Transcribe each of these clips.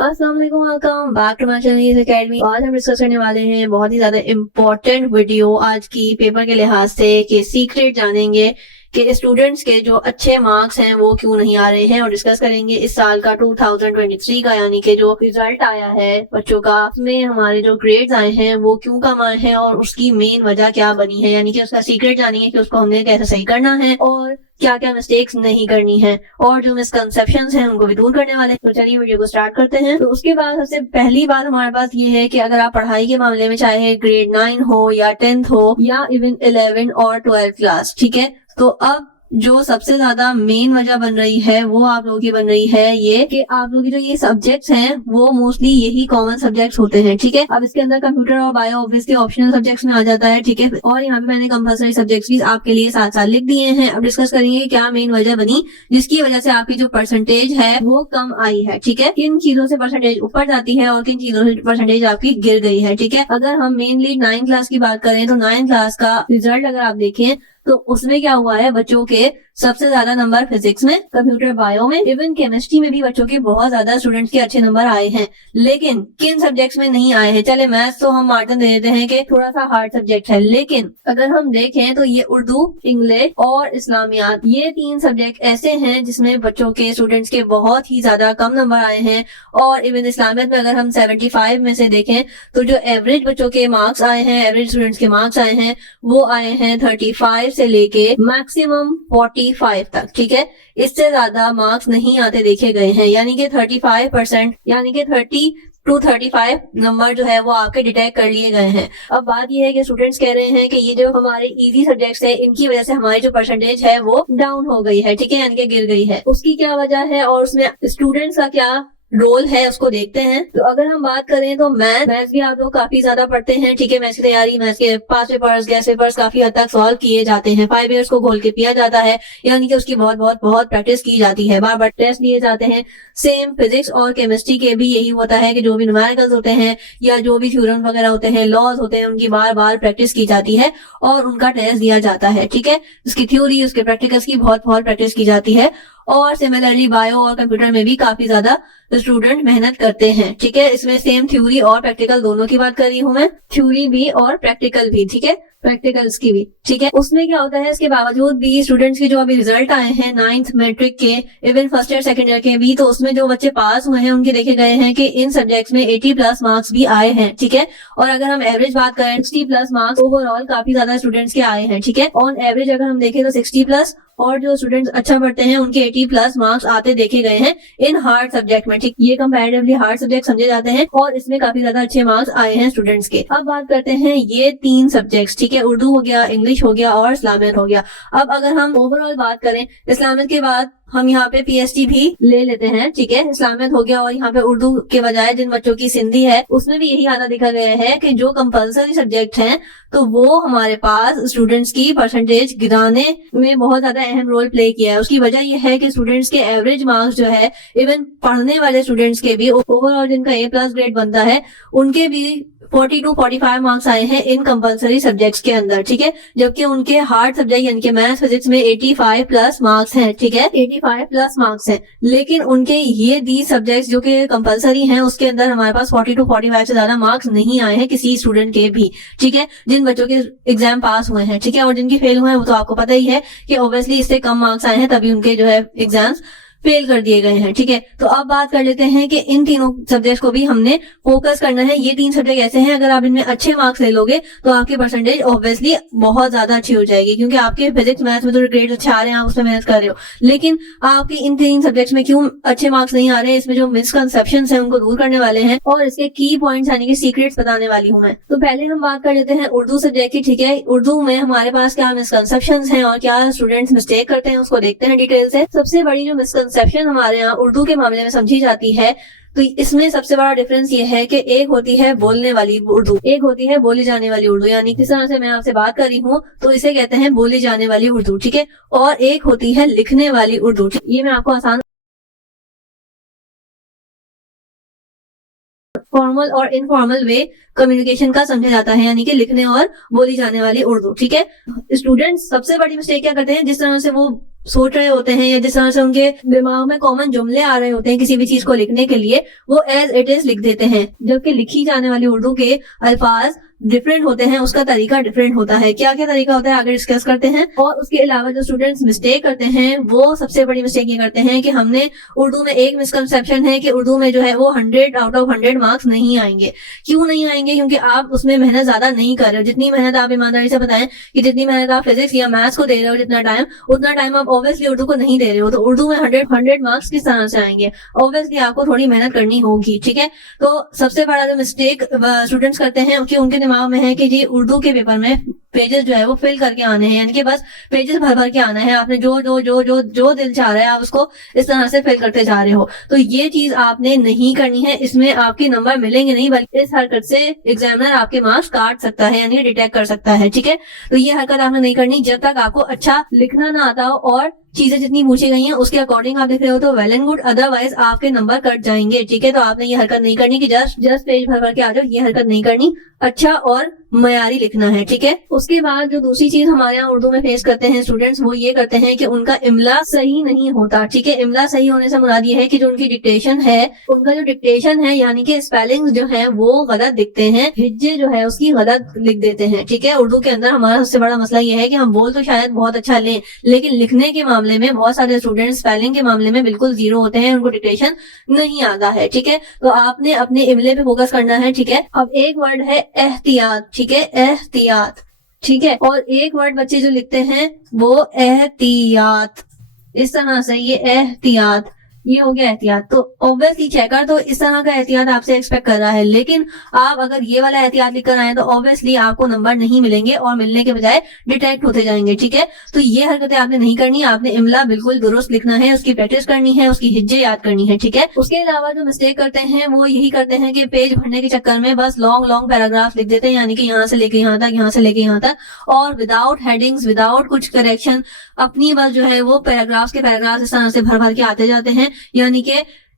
अस्सलाम वालेकुम, welcome back to my channel academy. आज हम डिस्कस करने वाले हैं बहुत ही ज्यादा इम्पोर्टेंट वीडियो आज की पेपर के लिहाज से कि सीक्रेट जानेंगे कि स्टूडेंट्स के जो अच्छे मार्क्स हैं वो क्यों नहीं आ रहे हैं, और डिस्कस करेंगे इस साल का 2023 का यानी कि जो रिजल्ट आया है बच्चों का, उसमें हमारे जो ग्रेड्स आए हैं वो क्यों कम आए हैं और उसकी मेन वजह क्या बनी है, यानी कि उसका सीक्रेट जानेंगे कि उसको हमने कैसे सही करना है और क्या क्या मिस्टेक्स नहीं करनी है और जो मिसकंसेप्शंस हैं उनको भी दूर करने वाले हैं। तो चलिए वीडियो को स्टार्ट करते हैं। तो उसके बाद सबसे पहली बात हमारे पास ये है कि अगर आप पढ़ाई के मामले में चाहे ग्रेड 9 हो या 10th हो या इवन 11 और 12 क्लास, ठीक है, तो अब जो सबसे ज्यादा मेन वजह बन रही है वो आप लोगों की बन रही है ये कि आप लोग की जो ये सब्जेक्ट्स हैं वो मोस्टली यही कॉमन सब्जेक्ट्स होते हैं, ठीक है। अब इसके अंदर कंप्यूटर और बायो ऑब्वियसली ऑप्शनल सब्जेक्ट्स में आ जाता है, ठीक है। और यहाँ पे मैंने कंपलसरी सब्जेक्ट्स भी आपके लिए साथ साथ लिख दिए हैं। अब डिस्कस करेंगे क्या मेन वजह बनी जिसकी वजह से आपकी जो परसेंटेज है वो कम आई है, ठीक है। किन चीजों से परसेंटेज ऊपर जाती है और किन चीजों से परसेंटेज आपकी गिर गई है, ठीक है। अगर हम मेनली 9th क्लास की बात करें तो 9th क्लास का रिजल्ट अगर आप देखें तो उसमें क्या हुआ है, बच्चों के सबसे ज्यादा नंबर फिजिक्स में, कंप्यूटर बायो में, इवन केमिस्ट्री में भी बच्चों के बहुत ज्यादा स्टूडेंट्स के अच्छे नंबर आए हैं। लेकिन किन सब्जेक्ट्स में नहीं आए हैं, चले मैथ्स तो हम मार्जिन दे देते हैं कि थोड़ा सा हार्ड सब्जेक्ट है, लेकिन अगर हम देखें तो ये उर्दू, इंग्लिश और इस्लामियात, ये 3 सब्जेक्ट ऐसे हैं जिसमें बच्चों के स्टूडेंट्स के बहुत ही ज्यादा कम नंबर आए हैं। और इवन इस्लामियात में अगर हम 75 में से देखें तो जो एवरेज बच्चों के मार्क्स आए हैं, एवरेज स्टूडेंट्स के मार्क्स आए हैं वो आए हैं 35 से लेके मैक्सिमम 45 तक, ठीक है। इससे ज्यादा मार्क्स नहीं आते देखे गए हैं, यानी कि 35%, यानी कि 30 to 35 नंबर जो है वो आपके डिटेक्ट कर लिए गए हैं। अब बात ये है कि स्टूडेंट्स कह रहे हैं कि ये जो हमारे इजी सब्जेक्ट्स है इनकी वजह से हमारी जो परसेंटेज है वो डाउन हो गई है, ठीक है, यानी कि गिर गई है। उसकी क्या वजह है और उसमें स्टूडेंट्स का क्या रोल है उसको देखते हैं। तो अगर हम बात करें तो मैथ्स भी आप लोग काफी ज्यादा पढ़ते हैं, ठीक है। मैथ्स की तैयारी, मैथ्स के पास पेपर्स, गेस्ट पेपर्स काफी हद तक सॉल्व किए जाते हैं, 5 इयर्स को घोल के पिया जाता है, यानी कि उसकी बहुत बहुत बहुत प्रैक्टिस की जाती है, बार बार टेस्ट लिए जाते हैं। सेम फिजिक्स और केमिस्ट्री के भी यही होता है कि जो भी न्यूमेरिकल्स होते हैं या जो भी थ्योरम वगैरह होते हैं, लॉज होते हैं, उनकी बार बार प्रैक्टिस की जाती है और उनका टेस्ट दिया जाता है, ठीक है। उसकी थ्योरी, उसके प्रैक्टिकल्स की बहुत बहुत प्रैक्टिस की जाती है। और सिमिलरली बायो और कंप्यूटर में भी काफी ज्यादा स्टूडेंट मेहनत करते हैं, ठीक है। इसमें सेम थ्योरी और प्रैक्टिकल दोनों की बात कर रही हूँ मैं, थ्योरी भी और प्रैक्टिकल भी, ठीक है, प्रैक्टिकल्स की भी, ठीक है। उसमें क्या होता है, इसके बावजूद भी स्टूडेंट्स के जो अभी रिजल्ट आए हैं 9th मैट्रिक के, even first year second year के भी, तो उसमें जो बच्चे पास हुए हैं उनके देखे गए हैं कि इन सब्जेक्ट्स में 80+ मार्क्स भी आए हैं, ठीक है। और अगर हम एवरेज बात करें 60+ मार्क्स ओवरऑल काफी ज्यादा स्टूडेंट्स के आए हैं, ठीक है। ऑन एवरेज अगर हम देखें तो 60+, और जो स्टूडेंट्स अच्छा पढ़ते हैं उनके 80+ मार्क्स आते देखे गए हैं इन हार्ड सब्जेक्ट में, ठीक। ये कंपैरेटिवली हार्ड सब्जेक्ट समझे जाते हैं और इसमें काफी ज्यादा अच्छे मार्क्स आए हैं स्टूडेंट्स के। अब बात करते हैं ये 3 सब्जेक्ट्स, ठीक है, उर्दू हो गया, इंग्लिश हो गया और इस्लामियत हो गया। अब अगर हम ओवरऑल बात करें इस्लामियत के बाद हम यहाँ पे पीएचडी भी ले लेते हैं, ठीक है, इस्लामियत हो गया, और यहाँ पे उर्दू के बजाय जिन बच्चों की सिंधी है उसमें भी यही आधा देखा गया है कि जो कंपलसरी सब्जेक्ट हैं तो वो हमारे पास स्टूडेंट्स की परसेंटेज गिराने में बहुत ज्यादा अहम रोल प्ले किया है। उसकी वजह यह है कि स्टूडेंट्स के एवरेज मार्क्स जो है, इवन पढ़ने वाले स्टूडेंट्स के भी ओवरऑल जिनका A+ ग्रेड बनता है उनके भी 40 to 45 मार्क्स आए हैं इन कंपलसरी सब्जेक्ट्स के अंदर, ठीक है। जबकि उनके हार्ड सब्जेक्ट यानी कि मैथ्स फिजिक्स में 85+ मार्क्स हैं, ठीक है, 85+ मार्क्स हैं। लेकिन उनके ये 20 सब्जेक्ट्स जो कि कंपलसरी हैं उसके अंदर हमारे पास 40 to 45 से ज्यादा मार्क्स नहीं आए हैं किसी स्टूडेंट के भी, ठीक है। जिन बच्चों के एग्जाम पास हुए हैं, ठीक है, और जिनके फेल हुए हैं वो तो आपको पता ही है कि ऑब्वियसली इससे कम मार्क्स आए हैं तभी उनके जो है एग्जाम्स फेल कर दिए गए हैं, ठीक है। तो अब बात कर लेते हैं कि इन तीनों सब्जेक्ट्स को भी हमने फोकस करना है। ये 3 सब्जेक्ट ऐसे हैं अगर आप इनमें अच्छे मार्क्स ले लोगे तो आपकी परसेंटेज ऑब्वियसली बहुत ज्यादा अच्छी हो जाएगी, क्योंकि आपके फिजिक्स मैथ्स में तो ग्रेड अच्छे आ रहे हैं, आप उसमें मेहनत कर रहे हो, लेकिन आपकी इन 3 सब्जेक्ट्स में क्यों अच्छे मार्क्स नहीं आ रहे हैं, इसमें जो मिसकंसेप्शन है उनको दूर करने वाले हैं और इसके की पॉइंट्स यानी कि सीक्रेट्स बताने वाली हूँ मैं। तो पहले हम बात कर लेते हैं उर्दू सब्जेक्ट की, ठीक है। उर्दू में हमारे पास क्या मिसकंसेप्शन है और क्या स्टूडेंट्स मिस्टेक करते हैं उसको देखते हैं डिटेल से। सबसे बड़ी जो मिसकंसेप्शन हमारे यहाँ उर्दू के मामले में समझी जाती है तो इसमें सबसे बड़ा डिफरेंस ये है कि एक होती है बोलने वाली उर्दू, एक होती है बोली जाने वाली उर्दू, यानी किस तरह से मैं आपसे बात कर रही हूँ तो इसे कहते हैं बोली जाने वाली उर्दू, ठीक है। और एक होती है लिखने वाली उर्दू। ये मैं आपको आसान फॉर्मल और इनफॉर्मल वे कम्युनिकेशन का समझा जाता है, यानी कि लिखने और बोली जाने वाली उर्दू, ठीक है। स्टूडेंट्स सबसे बड़ी मिस्टेक क्या करते हैं, जिस तरह से वो सोच रहे होते हैं या जिस तरह से उनके दिमाग में कॉमन जुमले आ रहे होते हैं किसी भी चीज को लिखने के लिए, वो एज इट इज लिख देते हैं, जबकि लिखी जाने वाली उर्दू के अल्फाज डिफरेंट होते हैं, उसका तरीका डिफरेंट होता है। क्या क्या तरीका होता है आगे डिस्कस करते हैं। और उसके अलावा जो स्टूडेंट्स मिस्टेक करते हैं वो सबसे बड़ी मिस्टेक ये करते हैं कि हमने उर्दू में एक मिसकंसेप्शन है कि उर्दू में जो है वो 100 आउट ऑफ 100 मार्क्स नहीं आएंगे। क्यों नहीं आएंगे? क्योंकि आप उसमें मेहनत ज्यादा नहीं कर रहे हो। जितनी मेहनत आप ईमानदारी से बताएं कि जितनी मेहनत आप फिजिक्स या मैथ्स को दे रहे हो जितना टाइम, उतना टाइम आप ऑब्वियसली उर्दू को नहीं दे रहे हो। तो उर्दू में 100 मार्क्स किस तरह से आएंगे? ऑब्वियसली आपको थोड़ी मेहनत करनी होगी, ठीक है। तो सबसे बड़ा जो मिस्टेक स्टूडेंट्स करते हैं कि उनके दिमाग में है कि जी उर्दू के पेपर में पेजेस जो है वो फिल करके आने हैं, यानी कि बस पेजेस भर भर के आना है। आपने जो जो जो जो जो दिल चाह रहा है आप उसको इस तरह से फिल करते जा रहे हो। तो ये चीज आपने नहीं करनी है। इसमें आपके नंबर मिलेंगे नहीं, बल्कि इस हरकत से एग्जामिनर आपके मार्क्स काट सकता है, यानी डिटेक्ट कर सकता है, ठीक है। तो ये हरकत आपने नहीं करनी जब तक आपको अच्छा लिखना ना आता हो और चीजें जितनी पूछी गई हैं उसके अकॉर्डिंग आप लिख रहे हो तो वेल एंड गुड, अदरवाइज आपके नंबर कट जाएंगे, ठीक है। तो आपने ये हरकत नहीं करनी कि जस्ट पेज भर भर के आ जाओ, ये हरकत नहीं करनी। अच्छा और मयारी लिखना है, ठीक है। उसके बाद जो दूसरी चीज हमारे यहाँ उर्दू में फेस करते हैं स्टूडेंट्स, वो ये करते हैं कि उनका इमला सही नहीं होता, ठीक है। इमला सही होने से मुराद ये है कि जो उनकी डिक्टेशन है, उनका जो डिक्टेशन है यानी कि स्पेलिंग्स जो है वो गलत दिखते हैं, हिज्जे जो है उसकी गलत लिख देते हैं, ठीक है। उर्दू के अंदर हमारा सबसे बड़ा मसला ये है कि हम बोल तो शायद बहुत अच्छा लें, लेकिन लिखने के मामले में बहुत सारे स्टूडेंट्स स्पेलिंग के मामले में बिल्कुल जीरो होते हैं, उनको डिक्टेशन नहीं आता है, ठीक है। तो आपने अपने इमले पे फोकस करना है, ठीक है। अब एक वर्ड है एहतियात, ठीक है, एहतियात, ठीक है। और एक वर्ड बच्चे जो लिखते हैं वो एहतियात, इस तरह से, ये एहतियात, ये हो गया एहतियात। तो ऑब्वियसली चेकर तो इस तरह का एहतियात आपसे एक्सपेक्ट कर रहा है, लेकिन आप अगर ये वाला एहतियात लिख कर आए तो ऑब्वियसली आपको नंबर नहीं मिलेंगे और मिलने के बजाय डिटेक्ट होते जाएंगे, ठीक है। तो ये हरकतें आपने नहीं करनी, आपने इमला बिल्कुल दुरुस्त लिखना है, उसकी प्रैक्टिस करनी है, उसकी हिज्जे याद करनी है, ठीक है। उसके अलावा जो मिस्टेक करते हैं वो यही करते हैं कि पेज भरने के चक्कर में बस लॉन्ग लॉन्ग पैराग्राफ लिख देते हैं, यानी कि यहाँ से लेके यहाँ तक, यहाँ से लेके यहाँ तक, और विदाउट हेडिंग्स, विदाउट कुछ करेक्शन अपनी बस जो है वो पैराग्राफ के पैराग्राफ इस तरह से भर भर के आते जाते हैं। यानी कि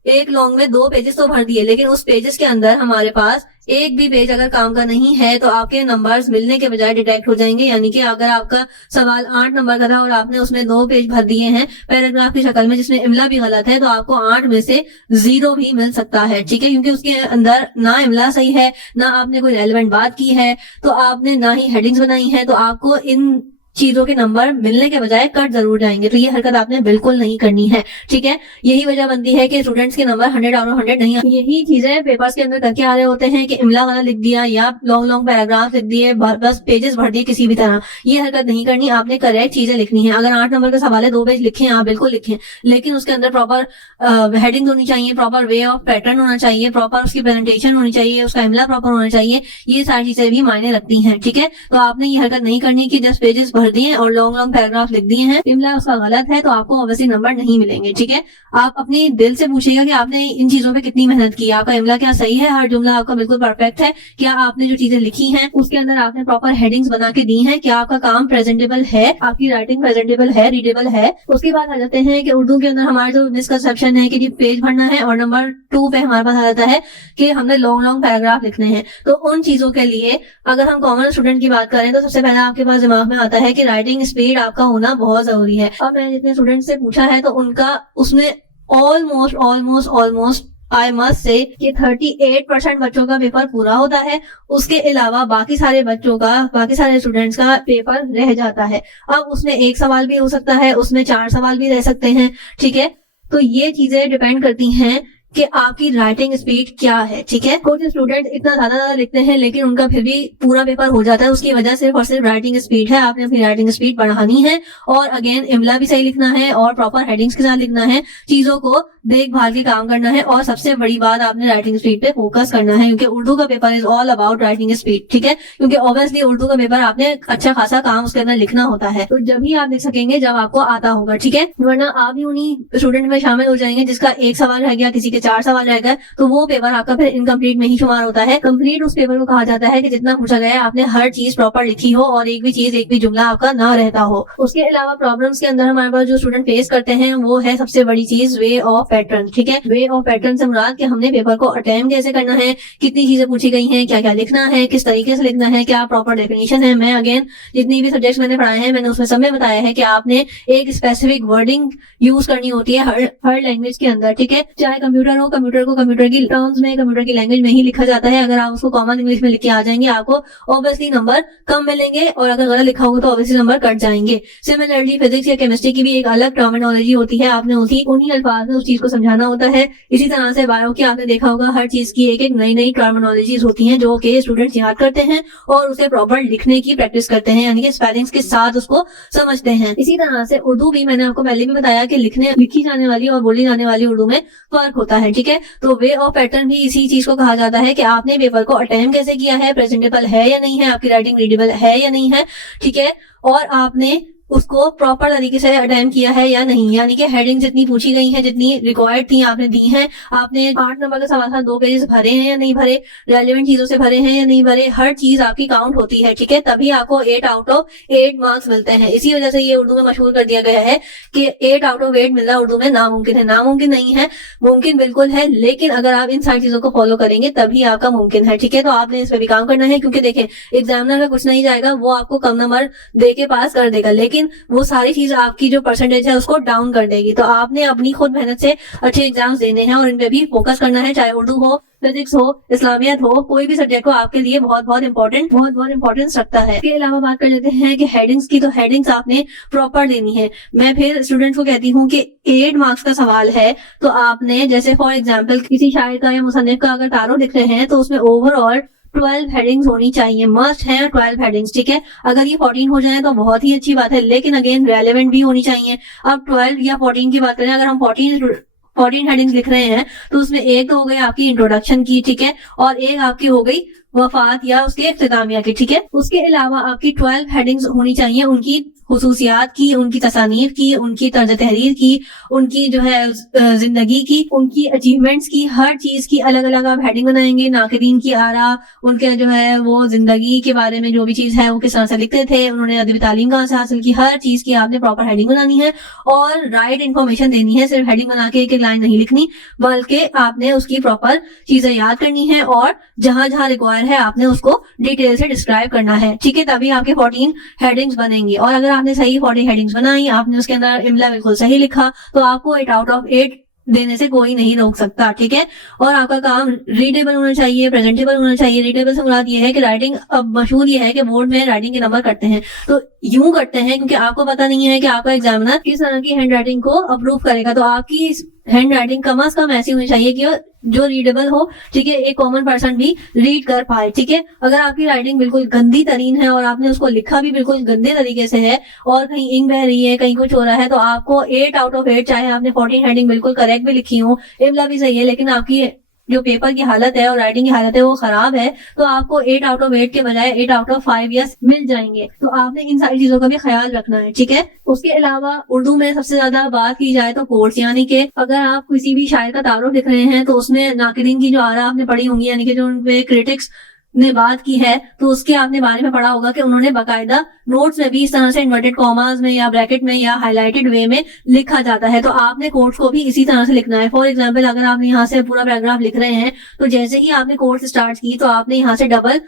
एक लॉन्ग में 2 पेजेस तो भर दिए, लेकिन उस पेजेस के अंदर हमारे पास एक भी पेज अगर काम का नहीं है तो आपके नंबर्स मिलने के बजाय डिटेक्ट हो जाएंगे। यानी कि अगर आपका सवाल 8 नंबर का था और आपने उसमें 2 पेज भर दिए हैं पैराग्राफ की शक्ल में जिसमें इमला भी गलत है, तो आपको 8 में से 0 भी मिल सकता है, ठीक है। क्योंकि उसके अंदर ना इमला सही है, ना आपने कोई रेलेवेंट बात की है, तो आपने ना ही हेडिंग्स बनाई है, तो आपको इन चीजों के नंबर मिलने के बजाय कट जरूर जाएंगे। तो ये हरकत आपने बिल्कुल नहीं करनी है, ठीक है। यही वजह बनती है कि स्टूडेंट्स के नंबर 100 आउट ऑफ 100 नहीं आते। यही चीजें पेपर्स के अंदर करके आ रहे होते हैं कि इमला गलत लिख दिया या लॉन्ग लॉन्ग पैराग्राफ लिख दिए, बस पेजेस भर दिए किसी भी तरह। ये हरकत नहीं करनी, आपने करेक्ट चीजें लिखनी है। अगर 8 नंबर का सवाल है 2 पेज लिखें, आप बिल्कुल लिखें, लेकिन उसके अंदर प्रॉपर हेडिंग होनी चाहिए, प्रॉपर वे ऑफ पैटर्न होना चाहिए, प्रॉपर उसकी प्रेजेंटेशन होनी चाहिए, उसका इमला प्रॉपर होना चाहिए। ये सारी चीजें भी मायने रखती हैं, ठीक है। तो आपने ये हरकत नहीं करनी कि 10 पेजेस भर दिए और लॉन्ग पैराग्राफ लिख दिए हैं, इमला उसका गलत है, तो आपको ऑब्वियसली नंबर नहीं मिलेंगे, ठीक है। आप अपने दिल से पूछिएगा कि आपने इन चीजों पे कितनी मेहनत की, आपका इमला क्या सही है, हर जुमला आपका बिल्कुल परफेक्ट है, क्या आपने जो चीजें लिखी हैं उसके अंदर आपने प्रॉपर हेडिंग्स बना के दी हैं, क्या आपका काम प्रेजेंटेबल है, आपकी राइटिंग प्रेजेंटेबल है, रीडेबल है। उसके बाद आ जाते हैं कि उर्दू के अंदर हमारा जो मिसकंसेप्शन है कि जी पेज भरना है, और नंबर 2 पे हमारे पास आ जाता है कि हमने लॉन्ग लॉन्ग पैराग्राफ लिखने हैं। तो उन चीजों के लिए अगर हम कॉमन स्टूडेंट की बात करें तो सबसे पहले आपके पास दिमाग में आता है कि राइटिंग स्पीड आपका होना बहुत जरूरी है। अब मैंने जितने स्टूडेंट से पूछा है तो उनका उसमें ऑलमोस्ट आई मस्ट से कि 38% बच्चों का पेपर पूरा होता है। उसके अलावा बाकी सारे स्टूडेंट्स का पेपर रह जाता है। अब उसमें 1 सवाल भी हो सकता है, उसमें 4 सवाल भी रह सकते हैं, ठीक है। तो ये चीजें डिपेंड करती हैं कि आपकी राइटिंग स्पीड क्या है, ठीक है। कुछ स्टूडेंट इतना ज्यादा लिखते हैं लेकिन उनका फिर भी पूरा पेपर हो जाता है, उसकी वजह सिर्फ और सिर्फ राइटिंग स्पीड है। आपने अपनी राइटिंग स्पीड बढ़ानी है और अगेन इमला भी सही लिखना है और प्रॉपर हेडिंग्स के साथ लिखना है, चीजों को देखभाल के काम करना है, और सबसे बड़ी बात आपने राइटिंग स्पीड पे फोकस करना है, क्योंकि उर्दू का paper is all about writing speed, ठीक है। क्योंकि ऑब्वियसली उर्दू का पेपर आपने अच्छा खासा काम उसके अंदर लिखना होता है, तो जब ही आप लिख सकेंगे जब आपको आता होगा, ठीक है। वरना आप ही उन्हीं स्टूडेंट में शामिल हो जाएंगे जिसका 1 सवाल रह गया, किसी के 4 सवाल रह गए तो वो पेपर आपका फिर इनकम्प्लीट में ही शुमार होता है। कंप्लीट उस पेपर को कहा जाता है कि जितना पूछा गया है आपने हर चीज प्रॉपर लिखी हो और एक भी चीज, एक भी जुमला आपका ना रहता हो। उसके अलावा प्रॉब्लम्स के अंदर हमारे पास जो स्टूडेंट फेस करते हैं वो है सबसे बड़ी चीज वे ऑफ पैटर्न। ठीक है, वे ऑफ पैटर्न से मुराद कि हमने पेपर को अटेम्प्ट कैसे करना है, कितनी चीजें पूछी गई हैं, क्या क्या लिखना है, किस तरीके से लिखना है, क्या प्रॉपर डेफिनेशन है। मैं अगेन जितनी भी सब्जेक्ट्स मैंने पढ़ाए हैं मैंने उसमें सब में बताया है कि आपने एक स्पेसिफिक वर्डिंग यूज करनी होती है हर लैंग्वेज के अंदर। ठीक है, चाहे कंप्यूटर हो, कंप्यूटर को कंप्यूटर की टर्म्स में, कंप्यूटर की लैंग्वेज में ही लिखा जाता है। अगर आप उसको कॉमन इंग्लिश में लिख के आ जाएंगे आपको ऑब्वियसली नंबर कम मिलेंगे और अगर गलत लिखा होगा तो ऑब्वियसली नंबर कट जाएंगे। सिमिलरली फिजिक्स या केमिस्ट्री की भी एक अलग टर्मिनोलॉजी होती है, आपने उन्हीं अल्फाज में उस चीज को समझाना होता है। इसी तरह से बायो की आपने देखा होगा हर चीज की एक एक नई नई टर्मिनोलॉजीज होती हैं जो कि स्टूडेंट्स याद करते हैं और उसे प्रॉपर लिखने की प्रैक्टिस करते हैं, यानी कि स्पेलिंग्स के साथ उसको समझते हैं। इसी तरह से उर्दू भी मैंने आपको पहले भी बताया कि लिखी जाने वाली और बोली जाने वाली उर्दू में फर्क होता है। ठीक है, तो वे ऑफ पैटर्न भी इसी चीज को कहा जाता है कि आपने पेपर को अटेम्प्ट कैसे किया है, प्रेजेंटेबल है या नहीं है, आपकी राइटिंग रीडेबल है या नहीं है। ठीक है, और आपने उसको प्रॉपर तरीके से अटेम्प्ट किया है या नहीं, यानी कि हेडिंग जितनी पूछी गई है, जितनी रिक्वायर्ड थी आपने दी हैं। आपने 8 नंबर का सवाल था 2 पेजेस भरे हैं या नहीं भरे, रेलिवेंट चीजों से भरे हैं या नहीं भरे, हर चीज आपकी काउंट होती है। ठीक है, तभी आपको 8 आउट ऑफ 8 मार्क्स मिलते हैं। इसी वजह से ये उर्दू में मशहूर कर दिया गया है कि 8 आउट ऑफ 8 मिलना उर्दू में नामुमकिन है। नामुमकिन नहीं है, मुमकिन बिल्कुल है, लेकिन अगर आप इन सारी चीजों को फॉलो करेंगे तभी आपका मुमकिन है। ठीक है, तो आपने इस पर भी काम करना है, क्योंकि देखें एग्जामिनर का कुछ नहीं जाएगा, वो आपको कम नंबर दे के पास कर देगा, लेकिन वो सारी चीज आपकी जो परसेंटेज है उसको डाउन कर देगी। तो आपने अपनी खुद मेहनत से अच्छे एग्जाम्स देने हैं और इन पे भी फोकस करना है, चाहे उर्दू हो, फिजिक्स हो, इस्लामियत हो, कोई भी सब्जेक्ट हो आपके लिए बहुत बहुत इंपॉर्टेंस रखता है। इसके अलावा बात कर लेते हैं कि हेडिंग्स की, तो हेडिंग्स आपने प्रॉपर देनी है। मैं फिर स्टूडेंट्स को कहती हूँ कि 8 मार्क्स का सवाल है तो आपने जैसे फॉर एग्जाम्पल किसी शायर का या मुसन्निफ का अगर तारुफ लिख रहे हैं तो उसमें ओवरऑल 12 हेडिंग्स होनी चाहिए, मस्ट है 12 हेडिंग्स। ठीक है, अगर ये 14 हो जाए तो बहुत ही अच्छी बात है, लेकिन अगेन रेलेवेंट भी होनी चाहिए। अब 12 या 14 की बात करें, अगर हम 14 हेडिंग्स लिख रहे हैं तो उसमें एक तो हो गई आपकी इंट्रोडक्शन की, ठीक है, और एक आपकी हो गई वफात या उसके इख्तितामिया की। ठीक है, उसके अलावा आपकी 12 हेडिंग्स होनी चाहिए उनकी खुसूसियात की, उनकी तसानीफ की, उनकी तर्ज तहरीर की, उनकी जो है जिंदगी की, उनकी अचीवमेंट्स की, हर चीज की अलग अलग आप हेडिंग बनाएंगे। नाकरीन की आरा, उनके जो है वो जिंदगी के बारे में जो भी चीज है वो किस तरह से लिखते थे, उन्होंने अदबी तालीम कहाँ से हासिल की, हर चीज की आपने प्रॉपर हेडिंग बनानी है और राइट इन्फॉर्मेशन देनी है। सिर्फ हेडिंग बना के एक एक लाइन नहीं लिखनी, बल्कि आपने उसकी प्रॉपर चीजें याद करनी है और जहां जहां रिक्वायर है आपने उसको डिटेल से डिस्क्राइब करना है। ठीक है, तभी आपके 14 हेडिंग्स बनेंगी। और अगर आपने सही 14 हेडिंग्स बनाई, आपने उसके अंदर इमला बिल्कुल सही लिखा, तो आपको 8 आउट ऑफ 8 देने से कोई नहीं रोक सकता। ठीक है, और आपका काम रीडेबल होना चाहिए, प्रेजेंटेबल होना चाहिए। रीडेबल से मुराद ये है कि राइटिंग, अब मशहूर ये है कि बोर्ड में राइटिंग के नंबर कटते हैं, तो यूं करते हैं क्योंकि आपको पता नहीं है कि आपका एग्जामिनर किस तरह की हैंड राइटिंग को अप्रूव करेगा। तो आपकी हैंड राइटिंग कम अज कम ऐसी होनी चाहिए कि जो रीडेबल हो। ठीक है, एक कॉमन पर्सन भी रीड कर पाए। ठीक है, अगर आपकी राइटिंग बिल्कुल गंदी तरीन है और आपने उसको लिखा भी बिल्कुल गंदे तरीके से है और कहीं इंक बह रही है, कहीं कुछ हो रहा है, तो आपको 8 आउट ऑफ 8, चाहे आपने 14 हेडिंग बिल्कुल करेक्ट भी लिखी हो, इमला भी सही है, लेकिन आपकी जो पेपर की हालत है और राइटिंग की हालत है वो खराब है, तो आपको 8 आउट ऑफ 8 के बजाय 8 आउट ऑफ 5 यस मिल जाएंगे। तो आपने इन सारी चीजों का भी ख्याल रखना है। ठीक है, उसके अलावा उर्दू में सबसे ज्यादा बात की जाए तो कोर्स, यानी कि अगर आप किसी भी शायर का तारुफ लिख रहे हैं तो उसमें नाकिरीन की जो आरा आपने पढ़ी होंगी, यानी कि जो उनपे क्रिटिक्स ने बात की है, तो उसके आपने बारे में पढ़ा होगा कि उन्होंने बाकायदा नोट्स में भी इस तरह से इन्वर्टेड कॉमास में या ब्रैकेट में या हाईलाइटेड वे में लिखा जाता है। तो आपने कोट्स को भी इसी तरह से लिखना है। फॉर एग्जाम्पल, अगर आपने यहाँ से पूरा पैराग्राफ लिख रहे हैं तो जैसे ही आपने कोट्स स्टार्ट की तो आपने यहाँ से डबल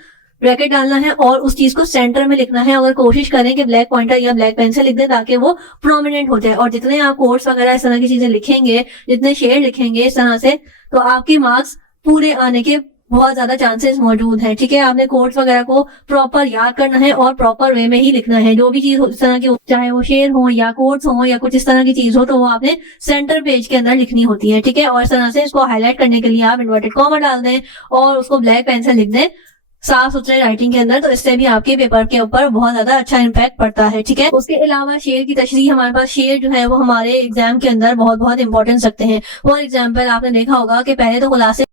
ब्रैकेट डालना है और उस चीज को सेंटर में लिखना है। अगर कोशिश करें कि ब्लैक पॉइंटर या ब्लैक पेन से लिख दें ताकि वो प्रोमिनेंट हो जाए। और जितने आप कोट्स वगैरह इस तरह की चीजें लिखेंगे, जितने शेड लिखेंगे इस तरह से, तो आपके मार्क्स पूरे आने के बहुत ज्यादा चांसेस मौजूद हैं। ठीक है, आपने कोट्स वगैरह को प्रॉपर याद करना है और प्रॉपर वे में ही लिखना है। जो भी चीज इस तरह की, चाहे वो शेर हो या कोट्स हो या कुछ इस तरह की चीज हो, तो वो आपने सेंटर पेज के अंदर लिखनी होती है। ठीक है, और इस तरह से इसको हाईलाइट करने के लिए आप इन्वर्टेड कॉमा डाल दें और उसको ब्लैक पेन से लिख दें साफ सुथरे राइटिंग के अंदर, तो इससे भी आपके पेपर के ऊपर बहुत ज्यादा अच्छा इम्पैक्ट पड़ता है। ठीक है, उसके अलावा शेर की तशरीह, हमारे पास शेर जो है वो हमारे एग्जाम के अंदर बहुत इंपॉर्टेंस रखते हैं। फॉर एग्जाम्पल, आपने देखा होगा कि पहले तो खुलासे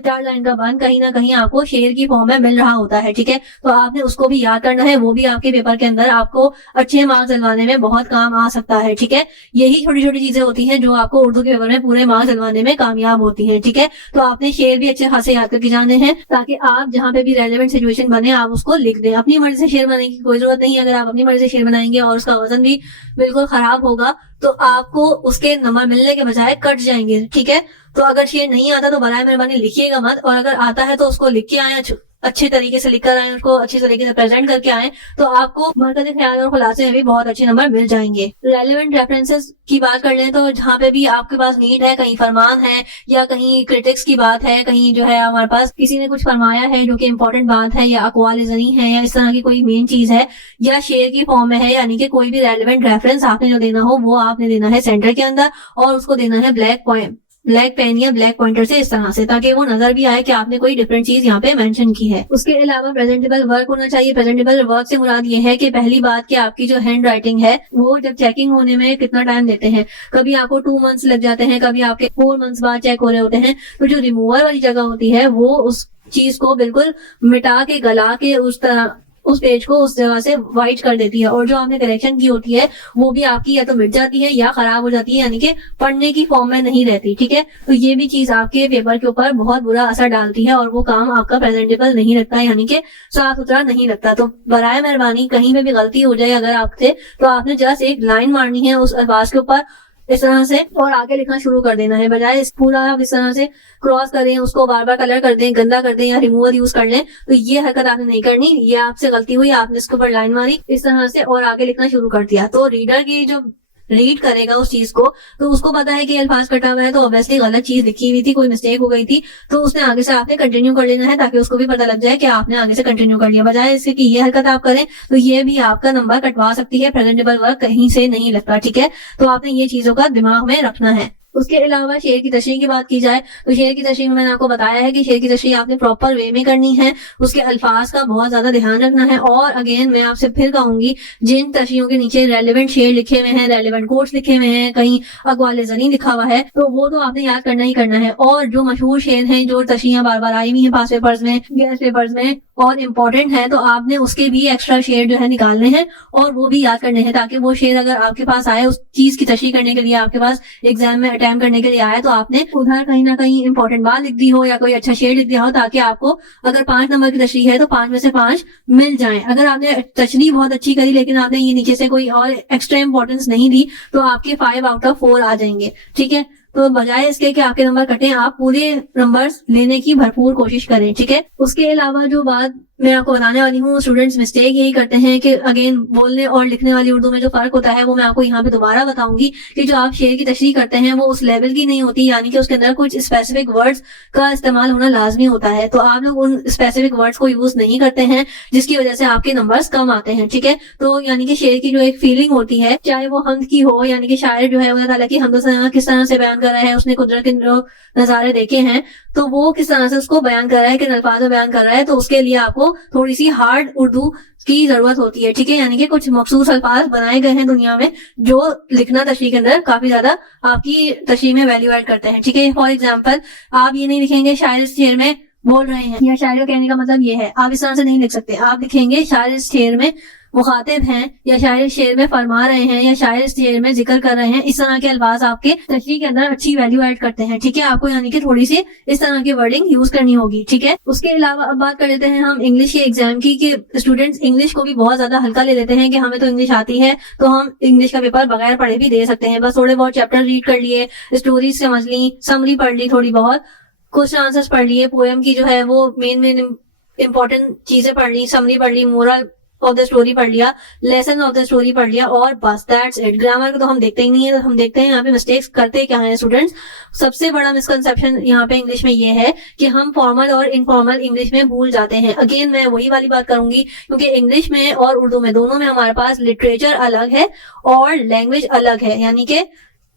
4 लाइन का बंद कहीं ना कहीं आपको शेर की फॉर्म में मिल रहा होता है, ठीक है। तो आपने उसको भी याद करना है, वो भी आपके पेपर के अंदर आपको अच्छे मार्क्स दिलवाने में बहुत काम आ सकता है, ठीक है। यही छोटी छोटी चीजें होती हैं जो आपको उर्दू के पेपर में पूरे मार्क्स दिलवाने में कामयाब होती हैं, ठीक है। तो आपने शेर भी अच्छे खासे याद करके जाने हैं ताकि आप जहाँ पे भी रेलेवेंट सिचुएशन बने आप उसको लिख दें। अपनी मर्जी से शेर बनाने की कोई जरूरत नहीं है। अगर आप अपनी मर्जी से शेर बनाएंगे और उसका वजन भी बिल्कुल खराब होगा तो आपको उसके नंबर मिलने के बजाय कट जाएंगे, ठीक है। तो अगर शेर नहीं आता तो बराए मेहरबानी लिखिएगा मत, और अगर आता है तो उसको लिख के आए, अच्छे तरीके से लिख कर आए, उसको अच्छे तरीके से प्रेजेंट करके आए, तो आपको मरकज ख्याल और खुलासे में भी बहुत अच्छे नंबर मिल जाएंगे। रेलेवेंट रेफरेंसेस की बात कर लें तो जहाँ पे भी आपके पास नीड है, कहीं फरमान है या कहीं क्रिटिक्स की बात है, कहीं जो है हमारे पास किसी ने कुछ फरमाया है जो कि इम्पोर्टेंट बात है, या अक़वाल ज़नी है, या इस तरह की कोई मेन चीज है, या शेर की फॉर्म में है, यानी कि कोई भी रेलेवेंट रेफरेंस आपने जो देना हो वो आपने देना है सेंटर के अंदर, और उसको देना है ब्लैक पेन या ब्लैक पॉइंटर से, इस तरह से, ताकि वो नजर भी आए कि आपने कोई डिफरेंट चीज यहाँ पे मेंशन की है। उसके अलावा प्रेजेंटेबल वर्क होना चाहिए। प्रेजेंटेबल वर्क से मुराद ये है कि पहली बात कि आपकी जो हैंड राइटिंग है वो जब चेकिंग होने में कितना टाइम देते हैं, कभी आपको 2 मंथ्स लग जाते हैं, कभी आपके 4 मंथ्स बाद चेक हो रहे होते हैं, तो जो रिमूवर वाली जगह होती है वो उस चीज को बिल्कुल मिटा के गला के उस पेज को उस जगह से वाइट कर देती है, और जो आपने करेक्शन की होती है वो भी आपकी या तो मिट जाती है या खराब हो जाती है, यानी कि पढ़ने की फॉर्म में नहीं रहती, ठीक है। तो ये भी चीज आपके पेपर के ऊपर बहुत बुरा असर डालती है और वो काम आपका प्रेजेंटेबल नहीं लगता, यानी कि साफ सुथरा नहीं लगता। तो बराए मेहरबानी कहीं पे भी गलती हो जाए अगर आपसे, तो आपने जस्ट एक लाइन मारनी है उस अल्फाज के ऊपर इस तरह से और आगे लिखना शुरू कर देना है, बजाय इस पूरा आप इस तरह से क्रॉस करें, उसको बार बार कलर कर दें, गंदा कर दें या रिमूवर यूज कर लें। तो ये हरकत आपने नहीं करनी, ये आपसे गलती हुई, आपने इसके ऊपर लाइन मारी इस तरह से और आगे लिखना शुरू कर दिया। तो रीडर की जो रीड करेगा उस चीज को तो उसको पता है कि अल्फाज कटा हुआ है, तो ऑब्वियसली गलत चीज लिखी हुई थी, कोई मिस्टेक हो गई थी, तो उसने आगे से आपने कंटिन्यू कर लेना है ताकि उसको भी पता लग जाए कि आपने आगे से कंटिन्यू कर लिया। बजाय इससे कि ये हरकत आप करें तो ये भी आपका नंबर कटवा सकती है, प्रेजेंटेबल वर्क कहीं से नहीं लगता, ठीक है। तो आपने ये चीजों का दिमाग में रखना है। उसके अलावा शेर की तशरीह की बात की जाए तो शेर की तशरीह में मैंने आपको बताया है कि शेर की तशरीह आपने प्रॉपर वे में करनी है, उसके अल्फाज का बहुत ज्यादा ध्यान रखना है। और अगेन मैं आपसे फिर कहूंगी, जिन तशरीहों के नीचे रेलेवेंट शेर लिखे हुए हैं, रेलेवेंट कोट्स लिखे हुए हैं, कहीं अक़वाल ज़नी लिखा हुआ है, तो वो तो आपने याद करना ही करना है। और जो मशहूर शेर हैं, जो तशरीह बार बार आई हुई है पास पेपर्स में, गेस्ट पेपर्स में और इम्पोर्टेंट है, तो आपने उसके भी एक्स्ट्रा शेर जो है निकालने हैं और वो भी याद करने हैं, ताकि वो शेर अगर आपके पास आए उस चीज की तशरीह करने के लिए, आपके पास एग्जाम में अटेम्प्ट करने के लिए आया, तो आपने उधर कहीं ना कहीं इंपॉर्टेंट बात लिख दी हो या कोई अच्छा शेर लिख दिया हो, ताकि आपको अगर 5 नंबर की तशरीह है तो 5 में से 5 मिल जाए। अगर आपने तशरीह बहुत अच्छी करी लेकिन आपने ये नीचे से कोई और एक्स्ट्रा इंपॉर्टेंस नहीं दी तो आपके 5 आउट ऑफ 4 आ जाएंगे, ठीक है। तो बजाय इसके कि आपके नंबर कटें, आप पूरे नंबर्स लेने की भरपूर कोशिश करें, ठीक है। उसके अलावा जो बात मैं आपको बताने वाली हूँ, स्टूडेंट्स मिस्टेक यही करते हैं कि अगेन बोलने और लिखने वाली उर्दू में जो फर्क होता है वो मैं आपको यहाँ पे दोबारा बताऊंगी कि जो आप शेर की तशरीह करते हैं वो उस लेवल की नहीं होती, यानी कि उसके अंदर कुछ स्पेसिफिक वर्ड्स का इस्तेमाल होना लाजमी होता है। तो आप लोग उन स्पेसिफिक वर्ड्स को यूज नहीं करते हैं जिसकी वजह से आपके नंबर्स कम आते हैं, ठीक है। तो यानी कि शेर की जो एक फीलिंग होती है, चाहे वो हमद की हो, यानी कि शायर जो है अल्लाह ताला की हमद सना किस तरह से बयान कर रहा है, उसने कुदरत के जो नजारे देखे हैं तो वो किस तरह से उसको बयान कर रहा है, किन अल्फाज में बयान कर रहा है, तो उसके लिए आपको थोड़ी सी हार्ड उर्दू की जरूरत होती है, ठीक है। यानी कि कुछ मखसूस अल्फाज बनाए गए हैं दुनिया में जो लिखना तशरीह के अंदर काफी ज्यादा आपकी तशरीह में वैल्यू ऐड करते हैं, ठीक है। फॉर एग्जाम्पल, आप ये नहीं लिखेंगे शायर इस शेर में बोल रहे हैं, या शायर का कहने का मतलब ये है, आप इस तरह से नहीं लिख सकते। आप लिखेंगे शायर इस शेर में मुखातिब हैं, या शायर इस शेर में फरमा रहे हैं, या शायर इस शेर में जिक्र कर रहे हैं। इस तरह के अल्फाज आपके तशरीह के अंदर अच्छी वैल्यू ऐड करते हैं, ठीक है। आपको यानी कि थोड़ी सी इस तरह की वर्डिंग यूज करनी होगी, ठीक है। उसके अलावा अब बात कर लेते हैं हम इंग्लिश के एग्जाम की, कि स्टूडेंट्स इंग्लिश को भी बहुत ज्यादा हल्का ले लेते हैं कि हमें तो इंग्लिश आती है तो हम इंग्लिश का पेपर बगैर पढ़े भी दे सकते हैं, बस थोड़े बहुत चैप्टर रीड कर लिए, स्टोरीज समझ ली, समरी पढ़ ली, थोड़ी बहुत क्वेश्चन आंसर्स पढ़ लिए, पोएम की जो है वो मेन इंपॉर्टेंट चीजें पढ़ ली, समरी पढ़ ली, मोरल ऑफ द स्टोरी पढ़ लिया, लेसन ऑफ द स्टोरी पढ़ लिया, और बस दैट्स इट। ग्रामर को तो हम देखते ही नहीं है, तो हम देखते हैं यहाँ पे मिस्टेक्स करते क्या है स्टूडेंट्स। सबसे बड़ा मिसकंसेप्शन यहाँ पे इंग्लिश में ये है कि हम फॉर्मल और इनफॉर्मल इंग्लिश में भूल जाते हैं। अगेन मैं वही वाली बात करूंगी, क्योंकि इंग्लिश में और उर्दू में दोनों में हमारे पास लिटरेचर अलग है और लैंग्वेज अलग है, यानी कि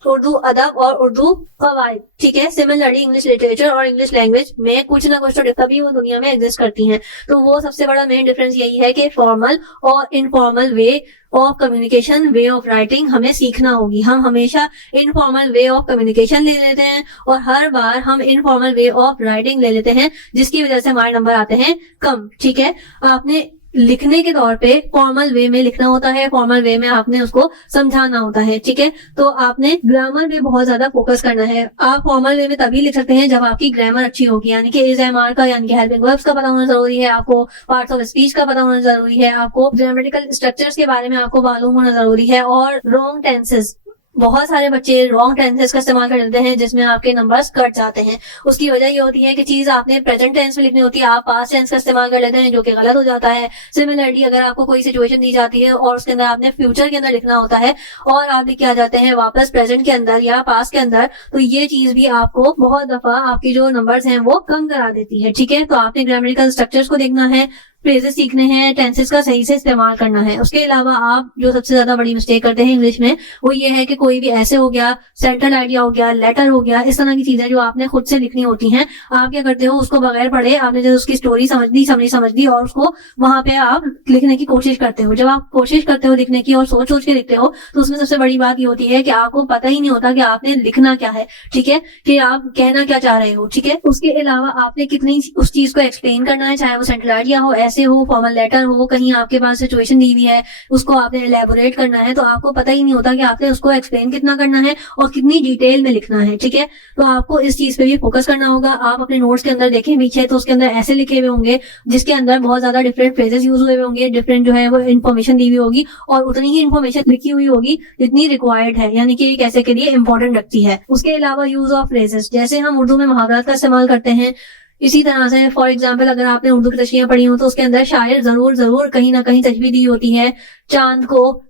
उर्दू अदब और उर्दू कवायद, ठीक है। सिमिलरली इंग्लिश लिटरेचर और इंग्लिश लैंग्वेज में कुछ ना कुछ तो तभी वो दुनिया में एग्जिस्ट करती हैं। तो वो सबसे बड़ा मेन डिफरेंस यही है कि फॉर्मल और informal way of communication, way of writing हमें सीखना होगी। हम हमेशा इनफॉर्मल वे ऑफ कम्युनिकेशन ले लेते हैं और हर बार हम इनफॉर्मल वे ऑफ राइटिंग ले लेते हैं, जिसकी वजह से हमारे नंबर आते हैं कम, ठीक है। आपने लिखने के तौर पे फॉर्मल वे में लिखना होता है, फॉर्मल वे में आपने उसको समझाना होता है, ठीक है। तो आपने ग्रामर पे बहुत ज्यादा फोकस करना है। आप फॉर्मल वे में तभी लिख सकते हैं जब आपकी ग्रामर अच्छी होगी, यानी कि इज एम आर का यानी कि हेल्पिंग वर्ब्स का पता होना जरूरी है, आपको पार्ट्स ऑफ स्पीच का पता होना जरूरी है, आपको ग्रामेटिकल स्ट्रक्चर्स के बारे में आपको मालूम होना जरूरी है। और रॉन्ग टेंसेस, बहुत सारे बच्चे रॉन्ग टेंसेस का इस्तेमाल कर लेते हैं जिसमें आपके नंबर्स कट जाते हैं। उसकी वजह ये होती है कि चीज आपने प्रेजेंट टेंस में लिखनी होती है, आप पास्ट टेंस का इस्तेमाल कर लेते हैं जो कि गलत हो जाता है। सिमिलरली अगर आपको कोई सिचुएशन दी जाती है और उसके अंदर आपने फ्यूचर के अंदर लिखना होता है और आप लिख के आ जाते हैं वापस प्रेजेंट के अंदर या पास्ट के अंदर, तो ये चीज भी आपको बहुत दफा आपकी जो नंबर्स हैं वो कम करा देती है, ठीक है। तो आपने ग्रामेटिकल स्ट्रक्चर्स को देखना है, फ्रेजेस सीखने हैं, टेंसेस का सही से इस्तेमाल करना है। उसके अलावा आप जो सबसे ज्यादा बड़ी मिस्टेक करते हैं इंग्लिश में वो ये है कि कोई भी ऐसे हो गया, सेंट्रल आइडिया हो गया, लेटर हो गया, इस तरह की चीजें जो आपने खुद से लिखनी होती हैं, आप क्या करते हो उसको बगैर पढ़े आपने जब उसकी स्टोरी समझ दी और उसको वहां पे आप लिखने की कोशिश करते हो। जब आप कोशिश करते हो लिखने की और सोच सोच के लिखते हो तो उसमें सबसे बड़ी बात ये होती है कि आपको पता ही नहीं होता कि आपने लिखना क्या है, ठीक है, कि आप कहना क्या चाह रहे हो, ठीक है। उसके अलावा आपने कितनी उस चीज को एक्सप्लेन करना है, चाहे वो सेंट्रल आइडिया हो, ऐसे हो, फॉर्मल लेटर हो, कहीं आपके पास सिचुएशन दी हुई है उसको आपने एलैबोरेट करना है, तो आपको पता ही नहीं होता कि आपने उसको एक्सप्लेन कितना करना है और कितनी डिटेल में लिखना है, ठीक है। तो आपको इस चीज पे भी फोकस करना होगा। आप अपने नोट्स के अंदर देखें पीछे तो उसके अंदर ऐसे लिखे हुए होंगे जिसके अंदर बहुत ज्यादा डिफरेंट फ्रेजेस यूज हुए होंगे, डिफरेंट जो है वो इन्फॉर्मेशन दी हुई होगी और उतनी ही इन्फॉर्मेशन लिखी हुई होगी जितनी रिक्वायर्ड है, यानी कि कैसे के लिए इंपॉर्टेंट रखती है। उसके अलावा यूज ऑफ फ्रेजेस, जैसे हम उर्दू में मुहावरात का इस्तेमाल करते हैं, इसी तरह से फॉर एग्जाम्पल अगर आपने उर्दू की तशरीह पढ़ी हो तो उसके अंदर शायर जरूर कहीं ना कहीं तशबीह दी होती है चांद को,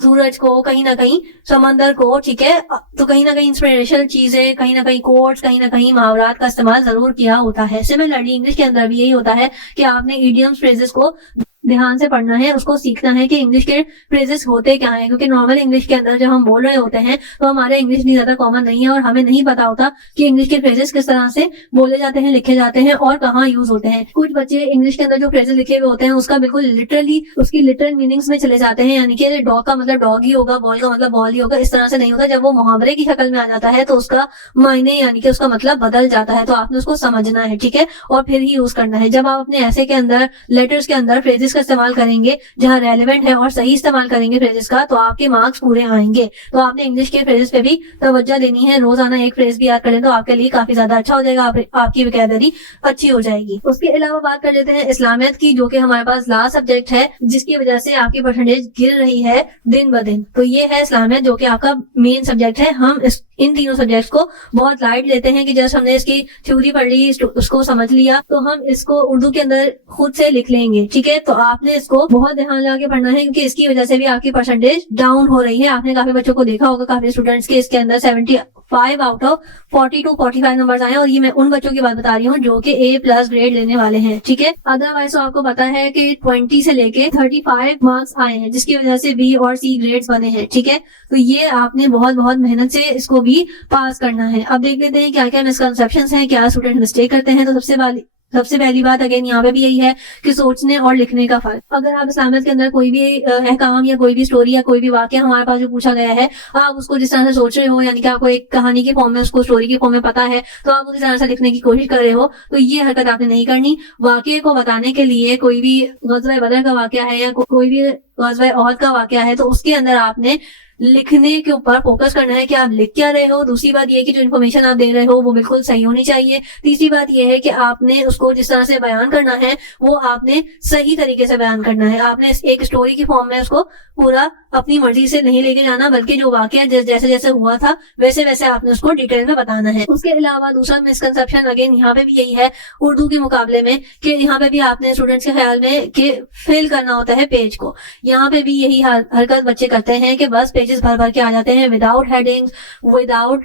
सूरज को, कहीं ना कहीं समंदर को, ठीक है। तो कहीं ना कहीं इंस्पिरेशनल चीजें, कहीं ना कहीं कोट्स, कहीं ना कहीं मुहावरात का इस्तेमाल जरूर किया होता है। सिमिलरली इंग्लिश के अंदर भी यही होता है कि आपने इडियम्स फ्रेजेस को ध्यान से पढ़ना है, उसको सीखना है कि इंग्लिश के फ्रेजेस होते क्या हैं, क्योंकि नॉर्मल इंग्लिश के अंदर जब हम बोल रहे होते हैं तो हमारे इंग्लिश नहीं ज्यादा कॉमन नहीं है और हमें नहीं पता होता कि इंग्लिश के फ्रेजेस किस तरह से बोले जाते हैं, लिखे जाते हैं और कहाँ यूज होते हैं। कुछ बच्चे इंग्लिश के अंदर जो फ्रेजेस लिखे हुए होते हैं उसका बिल्कुल लिटरली उसकी लिटरल मीनिंग्स में चले जाते हैं, यानी कि डॉग का मतलब डॉग ही होगा, बॉल का मतलब बॉल ही होगा, इस तरह से नहीं होता। जब वो मुहावरे की शक्ल में आ जाता है तो उसका मायने यानी कि उसका मतलब बदल जाता है, तो आपने उसको समझना है, ठीक है, और फिर ही यूज करना है। जब आप अपने ऐसे के अंदर लेटर्स के अंदर फ्रेजेस का इस्तेमाल करेंगे जहां रेलेवेंट है और सही इस्तेमाल करेंगे फ्रेजेस का, तो आपके मार्क्स पूरे आएंगे। तो आपने इंग्लिश के फ्रेजेस पे भी तवज्जो देनी है, रोजाना एक फ्रेज भी याद करें तो आपके लिए काफी ज्यादा अच्छा हो जाएगा, आपकी वोकैबुलरी अच्छी हो जाएगी। उसके अलावा बात कर लेते हैं इस्लामियत की, जो कि हमारे पास लास्ट सब्जेक्ट है जिसकी वजह से आपकी परसेंटेज गिर रही है दिन ब दिन। तो ये है इस्लामियत जो कि आपका मेन सब्जेक्ट है। हम इन तीनों सब्जेक्ट्स को बहुत लाइट लेते हैं कि जस्ट हमने इसकी थ्योरी पढ़ ली, उसको समझ लिया तो हम इसको उर्दू के अंदर खुद से लिख लेंगे, ठीक है। तो आपने इसको बहुत ध्यान लगा के पढ़ना है क्योंकि इसकी वजह से भी आपकी परसेंटेज डाउन हो रही है। आपने काफी बच्चों को देखा होगा, काफी स्टूडेंट्स के इसके अंदर 75 आउट ऑफ 40 to 45 नंबर आए और ये मैं उन बच्चों की बात बता रही हूँ जो कि A+ ग्रेड लेने वाले हैं, ठीक है। अदरवाइज तो आपको पता है कि 20 से लेके 35 मार्क्स आए हैं जिसकी वजह से B और C ग्रेड्स बने हैं, ठीक है। तो ये आपने बहुत मेहनत से इसको भी पास करना है। अब देख लेते हैं क्या क्या मिसकंसेप्शंस हैं, क्या स्टूडेंट मिस्टेक करते हैं। तो सबसे पहली बात अगेन यहाँ पे भी यही है कि सोचने और लिखने का फर्क। अगर आप इस्लामियत के अंदर कोई भी अहकाम या कोई भी स्टोरी या कोई भी वाकया हमारे पास जो पूछा गया है, आप उसको जिस तरह से सोच रहे हो, यानी कि आपको एक कहानी के फॉर्म में उसको स्टोरी के फॉर्म में पता है तो आप उसी तरह से लिखने की कोशिश कर रहे हो, तो ये हरकत आपने नहीं करनी। वाकये को बताने के लिए कोई भी ग़ज़वा बदर का वाकया है या कोई भी ग़ज़वा ओहद का वाकया है तो उसके अंदर आपने लिखने के ऊपर फोकस करना है कि आप लिख क्या रहे हो। दूसरी बात यह कि जो इन्फॉर्मेशन आप दे रहे हो वो बिल्कुल सही होनी चाहिए। तीसरी बात यह है कि आपने उसको जिस तरह से बयान करना है वो आपने सही तरीके से बयान करना है। आपने एक स्टोरी की फॉर्म में उसको पूरा अपनी मर्जी से नहीं लेके जाना, बल्कि जो वाकया जैसे जैसे हुआ था वैसे वैसे आपने उसको डिटेल में बताना है। उसके अलावा दूसरा मिसकंसेप्शन अगेन यहाँ पे भी यही है उर्दू के मुकाबले में कि यहाँ पे भी आपने स्टूडेंट्स के ख्याल में कि फिल करना होता है पेज को। यहाँ पे भी यही हरकत बच्चे करते हैं कि बस पेजेस भर भर के आ जाते हैं without headings, without